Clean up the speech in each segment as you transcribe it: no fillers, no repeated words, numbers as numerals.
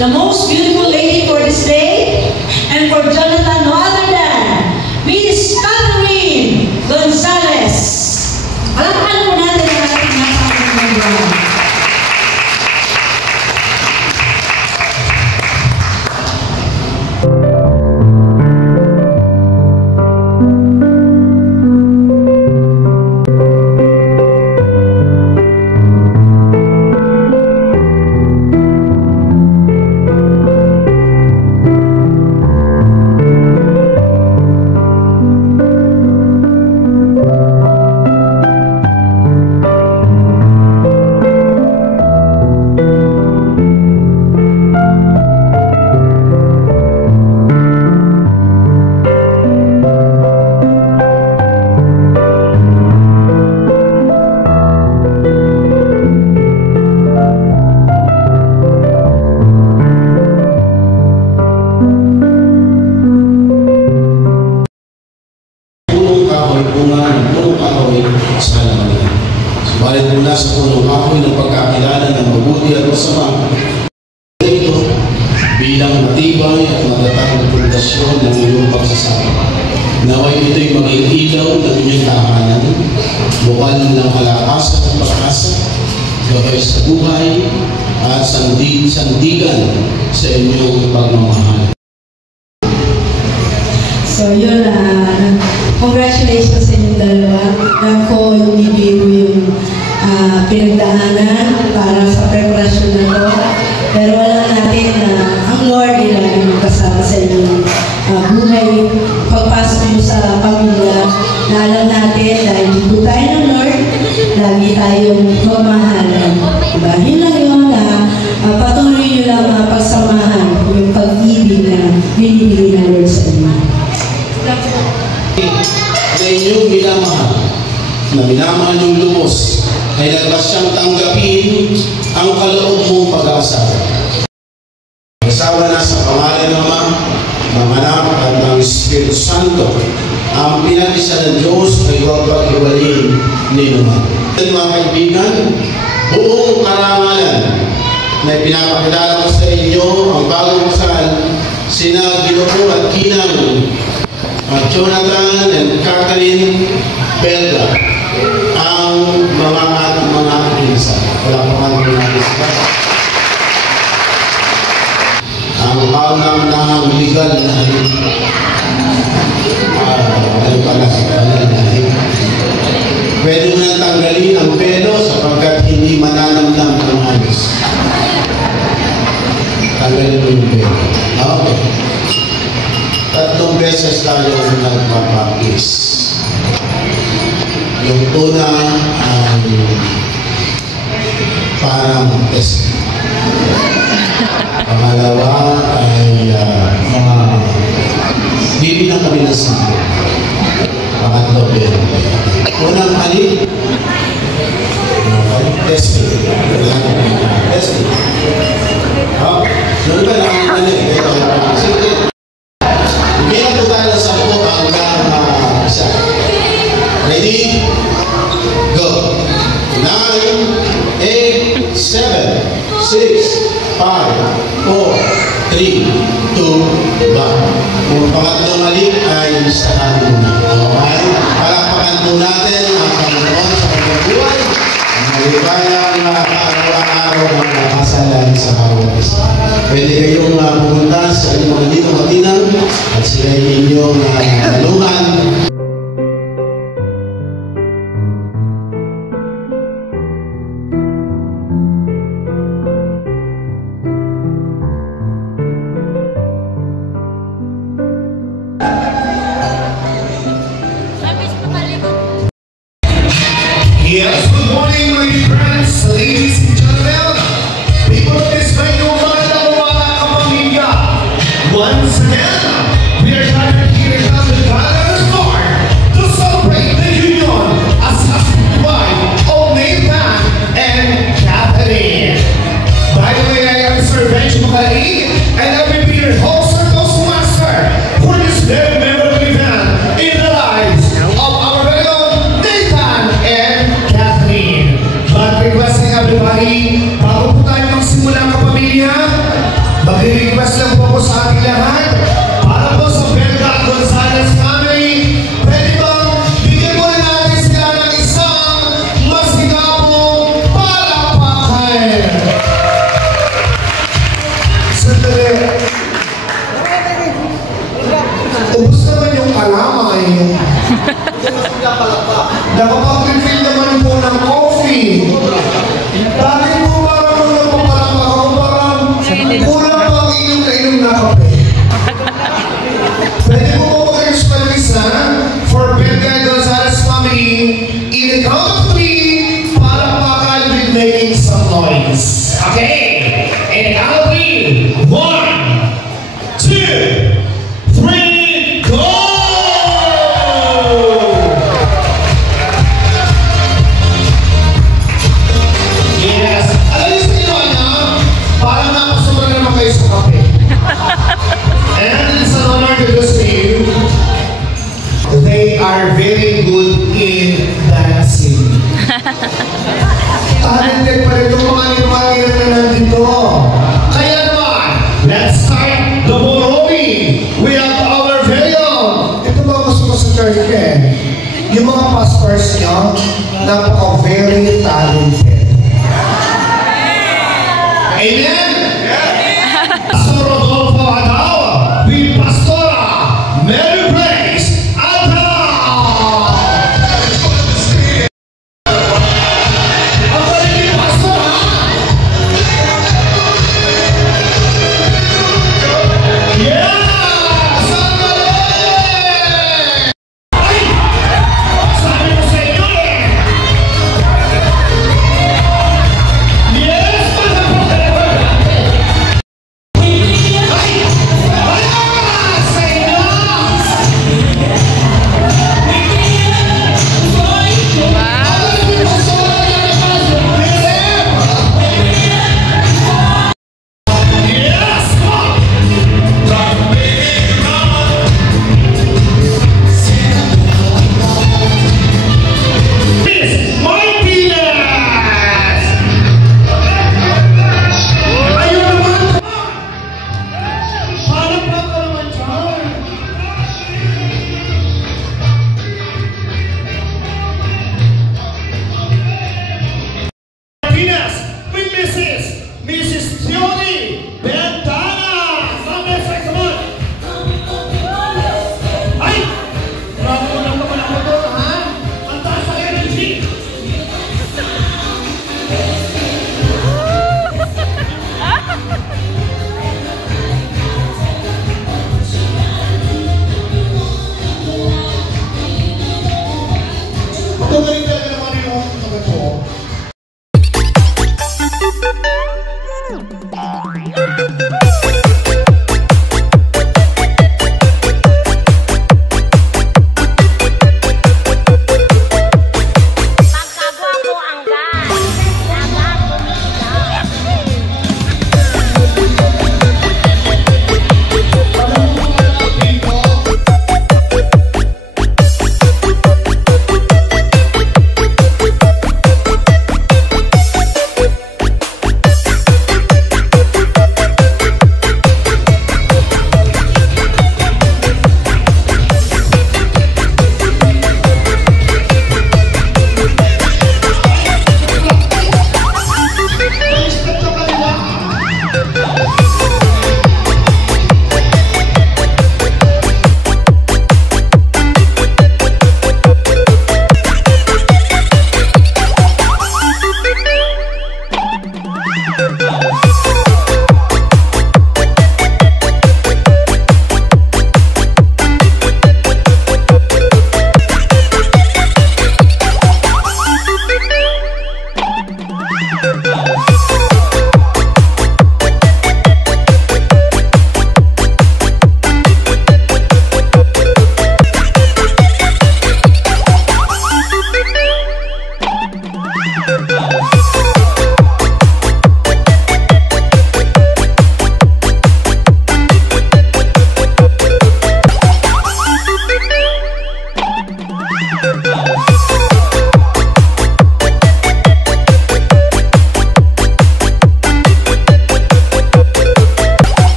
the most beautiful lady for this day, and for Jonathan, no other than Miss Catherine Gonzalez. Palakpakan po natin ang ating napakagandang. Subalit mula sa punong kahoy ng pagkakilala ng mabuti at masama, ito bilang matibay at matatag na pundasyon ng iyong pagsasama. Naway ito'y maging ilaw ng inyong tahanan, bukal ng kalakasan at pag-asa, gabay sa buhay at sandigan sa inyong pagmamahal. So yun, congratulations sa inyong dalawa. Ako, hindi ko yung pinagdaanan para sa preparasyon na to. Pero alam natin na ang Lord ay lagi kasama sa inyong buhay. Pagpasok nyo sa pamilya, na alam natin na hindi po tayo ng Lord, lagi tayong magmahalan. Diba? Yun lang yun na patuloy nyo lang pagsamahan yung pag-ibig na binibigay ng Lord sa inyo. Na inyong minamahal, na minamahal yung lubos, ay nagbas siyang tanggapin ang kaloob mong pag-asa. Kasawa na sa pangalan ng Ama, ng Anak at ng Espiritu Santo, ang pinag-isa ng Diyos ay huwag pag-iwalin ni naman. Mga kaibigan, buong karangalan na ipinapakilala ko sa inyo ang bagong kasal, sina Ginoo at Ginang Jonathan and Catherine Belga, ang mga pinsan. Wala pa kami natin sila. Ang kaunang legal na pwede mo nang tanggalin ang pelo sapagkat hindi mananamnam ng ayos. Tanggalin mo yung pelo. Okay. 3 beses tayo nagpapakis. Yung una ay parang test. Pangalawa ay mga bibilang kami ng sampo. Pangatlo, unang halik, testing. Testing. Noon ba nakakita niya? Sige. Bigyan po tayo sa po hanggang isa. Ready? Go! 9, 8, 7, 6, 5, 4, 3, 2, 1. Kung pangatlong halik ay listahan muna. Okay? Palakpakan po natin ang Panginoon sa pagkabuhay. Ang maligayang araw-araw ng nakasalan sa bawat isa. Pwede kayong pumunta sa inyong mga dito matinang at sila inyong talungan. Yes, good morning my friends, ladies and gentlemen, people of this venue, mga kapamilya. Once again, we are gathered here at the Father's Lord to celebrate the union as husband and wife of Nathan and Catherine. By the way, I am Sir Benj Macari, and I will be your host and master for this very memorable event in the lives of our very own Nathan and Catherine. But requesting everybody, bago po tayo magsimula kapamilya, siyang napaka-very talented. Amen? Pastor Rodolfo Adao, with Pastora Mary Grace Adao. Ang galing ni Pastor, ha? Yes! Ang galing! Ay! Sabi ko sa inyo eh! Yes! Mrs. Theory Bentana! Somebody say, come on! Ay! Bravo na naman ako doon, ha? Ang taas sa energy! Magaling talaga naman yung mga to.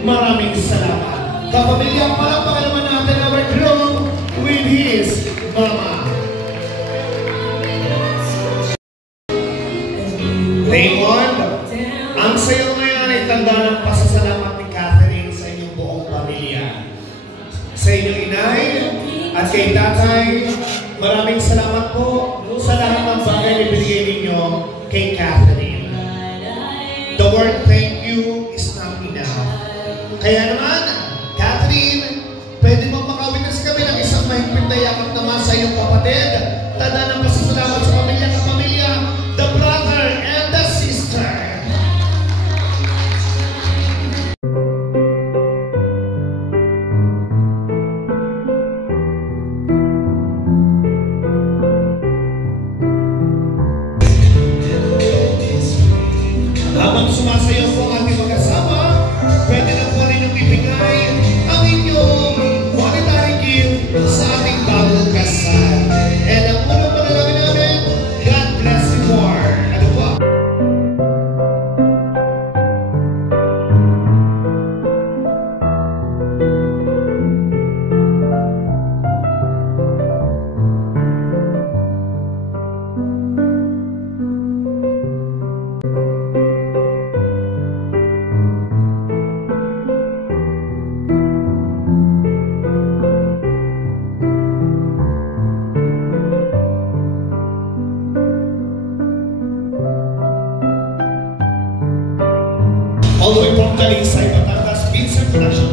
Maraming salamat. Kapamilya, palakpakan naman natin our groom with his mama. Raymond, ang sayo ngayon ay tanda ng pasasalamat ni Catherine sa inyong buong pamilya. Sa inyong inay At kay tatay, maraming salamat po sa lahat ng bagay na binigay ninyo kay Catherine. The word thank you is not enough. Kaya naman, Catherine, pwede mo makawitness kami ng isang mahigpit na yakap naman sa iyong kapatid. Tanda ng pasasalamat sa pamilya, the brother and the sister. Habang sumasayaw po ang ating mag-asawa, pwede na po rin yung ibigay ang inyong monetary gift sa ating bagong kasal. And ang unang panalangin namin, God bless you more. Ano po? All the way from Talisay, Batangas, Vincent Production